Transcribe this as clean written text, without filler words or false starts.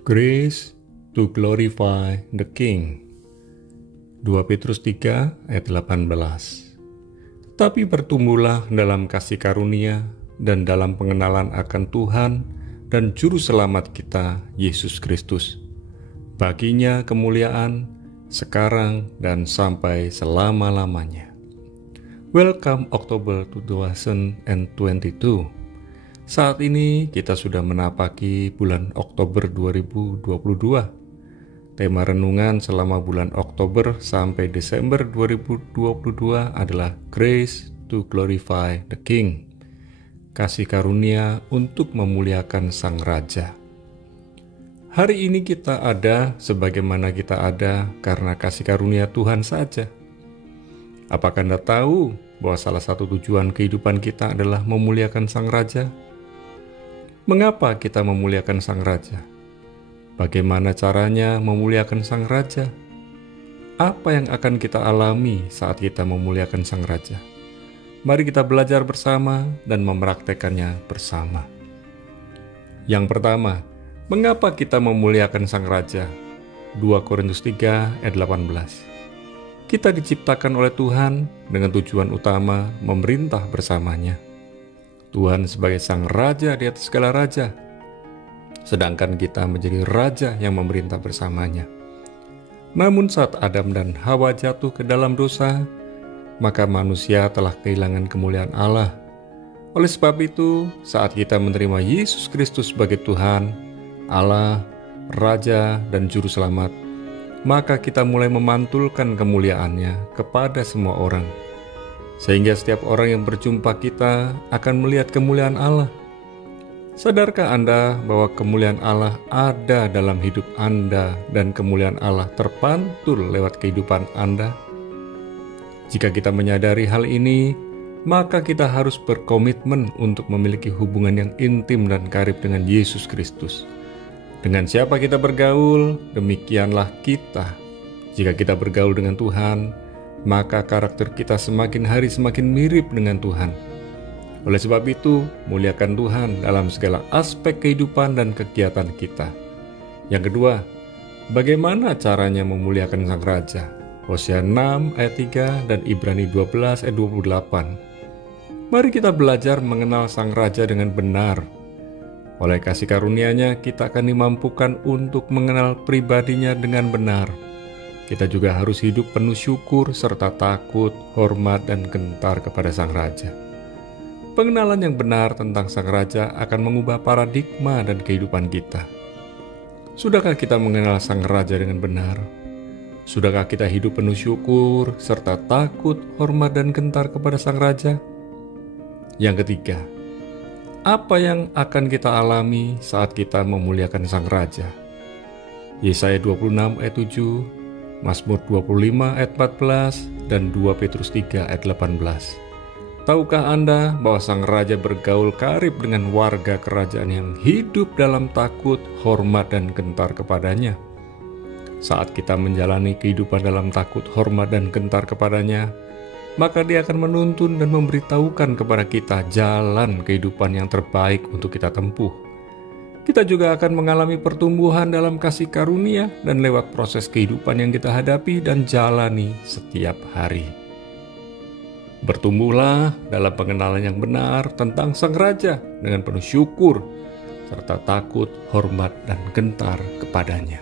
Grace to glorify the King. 2 Petrus 3 ayat 18. Tapi bertumbuhlah dalam kasih karunia dan dalam pengenalan akan Tuhan dan Juru Selamat kita, Yesus Kristus. Baginya kemuliaan sekarang dan sampai selama-lamanya. Welcome Oktober 2022. Saat ini kita sudah menapaki bulan Oktober 2022. Tema renungan selama bulan Oktober sampai Desember 2022 adalah Grace to glorify the King. Kasih karunia untuk memuliakan Sang Raja. Hari ini kita ada sebagaimana kita ada karena kasih karunia Tuhan saja. Apakah Anda tahu bahwa salah satu tujuan kehidupan kita adalah memuliakan Sang Raja? Mengapa kita memuliakan Sang Raja? Bagaimana caranya memuliakan Sang Raja? Apa yang akan kita alami saat kita memuliakan Sang Raja? Mari kita belajar bersama dan mempraktekannya bersama. Yang pertama, mengapa kita memuliakan Sang Raja? 2 Korintus 3 ayat 18. Kita diciptakan oleh Tuhan dengan tujuan utama memerintah bersamanya. Tuhan sebagai Sang Raja di atas segala raja, sedangkan kita menjadi raja yang memerintah bersamanya. Namun saat Adam dan Hawa jatuh ke dalam dosa, maka manusia telah kehilangan kemuliaan Allah. Oleh sebab itu, saat kita menerima Yesus Kristus sebagai Tuhan, Allah, Raja, dan Juru Selamat, maka kita mulai memantulkan kemuliaannya kepada semua orang. Sehingga setiap orang yang berjumpa kita akan melihat kemuliaan Allah. Sadarkah Anda bahwa kemuliaan Allah ada dalam hidup Anda dan kemuliaan Allah terpantul lewat kehidupan Anda? Jika kita menyadari hal ini, maka kita harus berkomitmen untuk memiliki hubungan yang intim dan karib dengan Yesus Kristus. Dengan siapa kita bergaul, demikianlah kita. Jika kita bergaul dengan Tuhan, maka karakter kita semakin hari semakin mirip dengan Tuhan. Oleh sebab itu, muliakan Tuhan dalam segala aspek kehidupan dan kegiatan kita. Yang kedua, bagaimana caranya memuliakan Sang Raja? Hosea 6 ayat 3 dan Ibrani 12 ayat 28. Mari kita belajar mengenal Sang Raja dengan benar. Oleh kasih karunia-Nya, kita akan dimampukan untuk mengenal pribadinya dengan benar. Kita juga harus hidup penuh syukur serta takut, hormat, dan gentar kepada Sang Raja. Pengenalan yang benar tentang Sang Raja akan mengubah paradigma dan kehidupan kita. Sudahkah kita mengenal Sang Raja dengan benar? Sudahkah kita hidup penuh syukur serta takut, hormat, dan gentar kepada Sang Raja? Yang ketiga, apa yang akan kita alami saat kita memuliakan Sang Raja? Yesaya 26 ayat 7, Mazmur 25 ayat 14, dan 2 Petrus 3 ayat 18. Tahukah Anda bahwa Sang Raja bergaul karib dengan warga kerajaan yang hidup dalam takut, hormat, dan gentar kepadanya? Saat kita menjalani kehidupan dalam takut, hormat, dan gentar kepadanya, maka Dia akan menuntun dan memberitahukan kepada kita jalan kehidupan yang terbaik untuk kita tempuh. Kita juga akan mengalami pertumbuhan dalam kasih karunia dan lewat proses kehidupan yang kita hadapi dan jalani setiap hari. Bertumbuhlah dalam pengenalan yang benar tentang Sang Raja dengan penuh syukur, serta takut, hormat, dan gentar kepadanya.